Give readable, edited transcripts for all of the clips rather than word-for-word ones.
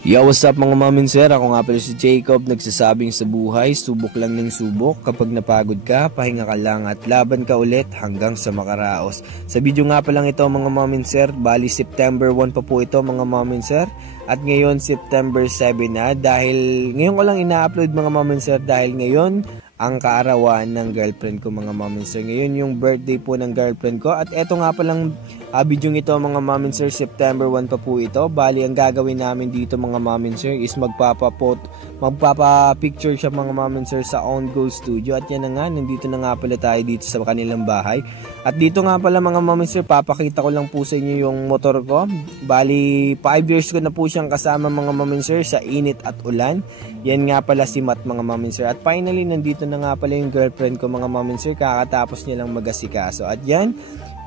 Yo, what's up mga mamin sir? Ako nga pala si Jacob, nagsasabing sa buhay, subok lang ng subok. Kapag napagod ka, pahinga ka lang at laban ka ulit hanggang sa makaraos. Sa video nga pa lang ito mga mamin sir, bali September 1 pa po ito mga mamin sir. At ngayon September 7 na dahil ngayon ko lang ina-upload mga mamin sir dahil ngayon ang kaarawan ng girlfriend ko mga mamin sir. Ngayon yung birthday po ng girlfriend ko at eto nga palang video ito mga mamin sir, September 1 pa po ito. Bali ang gagawin namin dito mga mamin sir is magpapa-picture siya mga mamin sir sa On Go Studio. At yan na nga, nandito na nga pala tayo dito sa kanilang bahay. At dito nga pala mga mamin sir, papakita ko lang po sa inyo yung motor ko. Bali 5 years ko na po siyang kasama mga mamin sir sa init at ulan. Yan nga pala si Matt mga mamin sir. At finally nandito na nga pala yung girlfriend ko mga mamin sir, kakatapos niya lang mag-asikaso. At yan,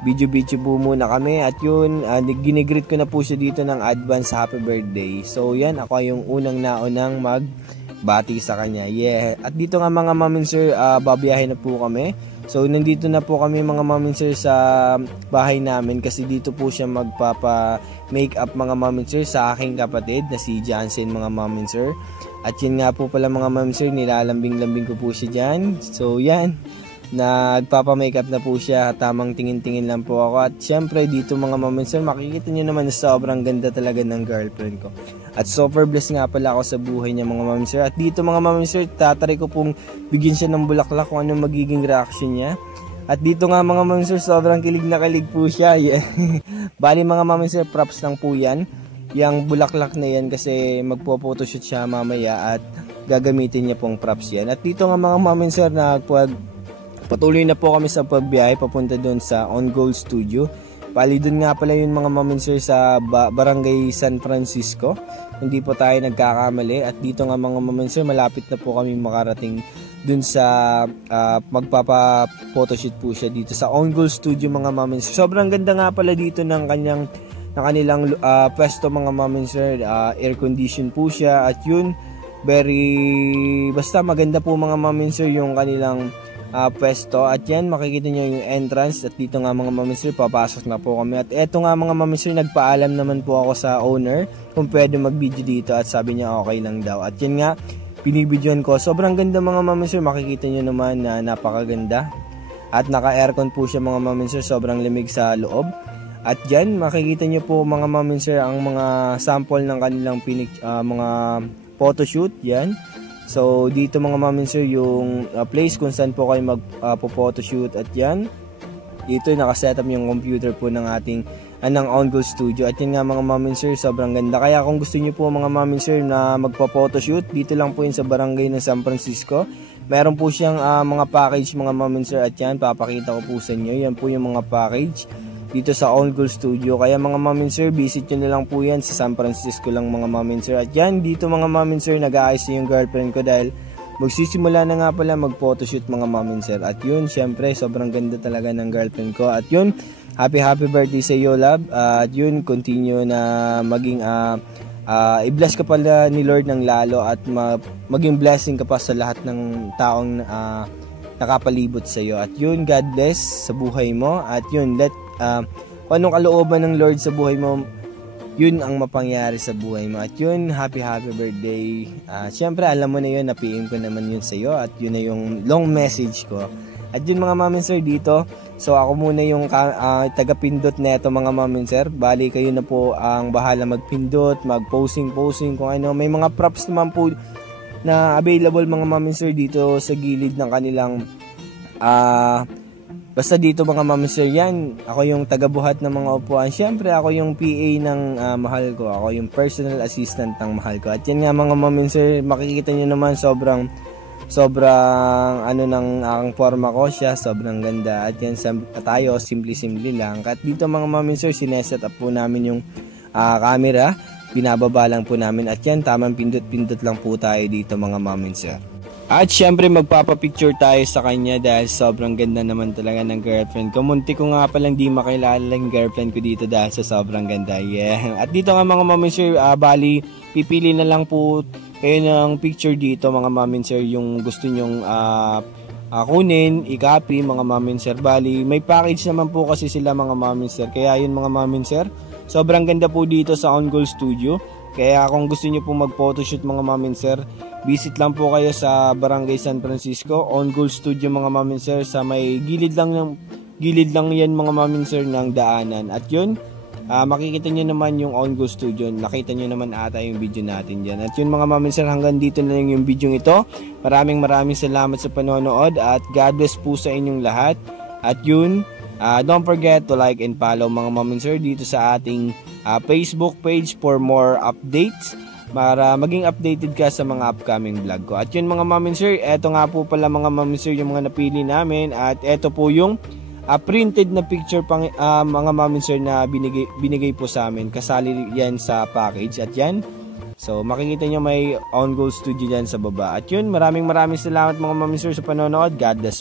video po muna kami at yun, ginigreet ko na po siya dito ng advance happy birthday. So yan, ako yung unang naunang magbati sa kanya. Yeah. At dito nga mga mamin sir, babiyahin na po kami. So nandito na po kami mga mamin sir sa bahay namin kasi dito po siya magpapa-make up mga mamin sir sa aking kapatid na si Jansen mga mamin sir. At yun nga po pala mga mamin sir, nilalambing-lambing ko po siya dyan. So yan, nagpapa-makeup na po siya, tamang tingin-tingin lang po ako. At syempre dito mga mamin sir, makikita nyo naman na sobrang ganda talaga ng girlfriend ko. At super blessed nga pala ako sa buhay niya mga mamin sir. At dito mga mamin sir, tatry ko pong bigyan siya ng bulaklak kung anong magiging reaction niya. At dito nga mga mamin sir, sobrang kilig na kilig po siya. Yeah. Bali mga mamin sir, props lang po yan. Yang bulaklak na yan kasi magpo-photoshoot siya mamaya at gagamitin niya pong props yan. At dito nga mga mamin sir, patuloy na po kami sa pagbiyahe papunta doon sa On Goal Studio. Bali doon nga pala yun mga mamin sir sa Barangay San Francisco. Hindi po tayo nagkakamali. At dito nga mga mamin sir, malapit na po kami makarating doon sa magpapa-photoshoot po siya dito sa On Goal Studio mga mamin sir. Sobrang ganda nga pala dito ng kanilang pwesto mga mamin sir. Air condition po siya at yun, basta maganda po mga mamin sir yung kanilang pwesto. At yan, makikita nyo yung entrance. At dito nga mga mamin sir, papasok na po kami. At eto nga mga mamin sir, nagpaalam naman po ako sa owner kung pwede mag-video dito at sabi niya okay lang daw. At yan nga, binibidyoan ko. Sobrang ganda mga mamin sir, makikita nyo naman na napakaganda. At naka-aircon po siya mga mamin sir, sobrang lamig sa loob. At dyan, makikita nyo po mga mamin sir ang mga sample ng kanilang mga photoshoot. Yan. So, dito mga mamin sir, yung place kung saan po kayo mag-photoshoot. At yan, dito nakasetup yung computer po ng ating ng On Go Studio. At yan nga mga mamin sir, sobrang ganda. Kaya kung gusto nyo po mga mamin sir na magpa-photoshoot, dito lang po yun sa barangay ng San Francisco. Meron po siyang mga package mga mamin sir. At yan, papakita ko po sa inyo. Yan po yung mga package dito sa On Go Studio. Kaya mga mamin sir, visit nyo na lang po yan sa San Francisco lang mga mamin sir. At yan, dito mga mamin sir, nag-aayos yung girlfriend ko dahil magsisimula na nga pala mag-photoshoot mga mamin sir. At yun, syempre, sobrang ganda talaga ng girlfriend ko. At yun, happy birthday sa iyo love. At yun, continue na maging i-bless ka pala ni Lord ng lalo at maging blessing ka pa sa lahat ng taong nakapalibot sa iyo. At yun, God bless sa buhay mo. At yun, kung anong kalooban ng Lord sa buhay mo, yun ang mapangyari sa buhay mo. At yun, happy birthday. Siyempre, alam mo na yun, napiin ko naman yun sa iyo. At yun na yung long message ko. At yun mga mamin sir dito. So ako muna yung taga-pindot neto mga mamin sir. Bali kayo na po ang bahala magpindot, mag-posing kung ano. May mga props naman po na available mga mamin sir dito sa gilid ng kanilang basta dito mga mamin sir, yan, ako yung tagabuhat ng mga upuan. Siyempre ako yung PA ng mahal ko. Ako yung personal assistant ng mahal ko. At yan nga mga mamin sir, makikita nyo naman sobrang ng aking forma ko siya. Sobrang ganda. At yan tayo, simple lang. At dito mga mamin sir, sineset up po namin yung camera. Binababa lang po namin. At yan, tamang pindot lang po tayo dito mga mamin sir. At syempre magpapapicture tayo sa kanya dahil sobrang ganda naman talaga ng girlfriend ko. Munti ko nga palang di makilala yung girlfriend ko dito dahil sa sobrang ganda. Yeah. At dito nga mga mamin sir, bali pipili na lang po kayo ng picture dito mga mamin sir yung gusto nyong kunin, i-copy mga mamin sir. Bali may package naman po kasi sila mga mamin sir. Kaya yun mga mamin sir, sobrang ganda po dito sa On Goal Studio. Kaya kung gusto nyo po mag-photoshoot mga ma'am and sir, visit lang po kayo sa Barangay San Francisco, On Goal Studio mga ma'am and sir, sa may gilid lang yan mga ma'am and sir ng daanan. At yun, makikita nyo naman yung On Goal Studio. Nakita nyo naman ata yung video natin dyan. At yun mga ma'am and sir, hanggang dito na lang yung video ito. Maraming salamat sa panonood at God bless po sa inyong lahat. At yun, don't forget to like and follow mga ma'am and sir dito sa ating Facebook page for more updates para maging updated ka sa mga upcoming vlog ko. At yun mga ma'am and sir, eto nga po pala mga ma'am and sir yung mga napili namin at eto po yung printed na picture pang mga ma'am and sir na binigay po sa amin. Kasali yan sa package at yan. So makikita nyo may On Goal Studio dyan sa baba. At yun, maraming salamat mga ma'am and sir sa panonood. God bless.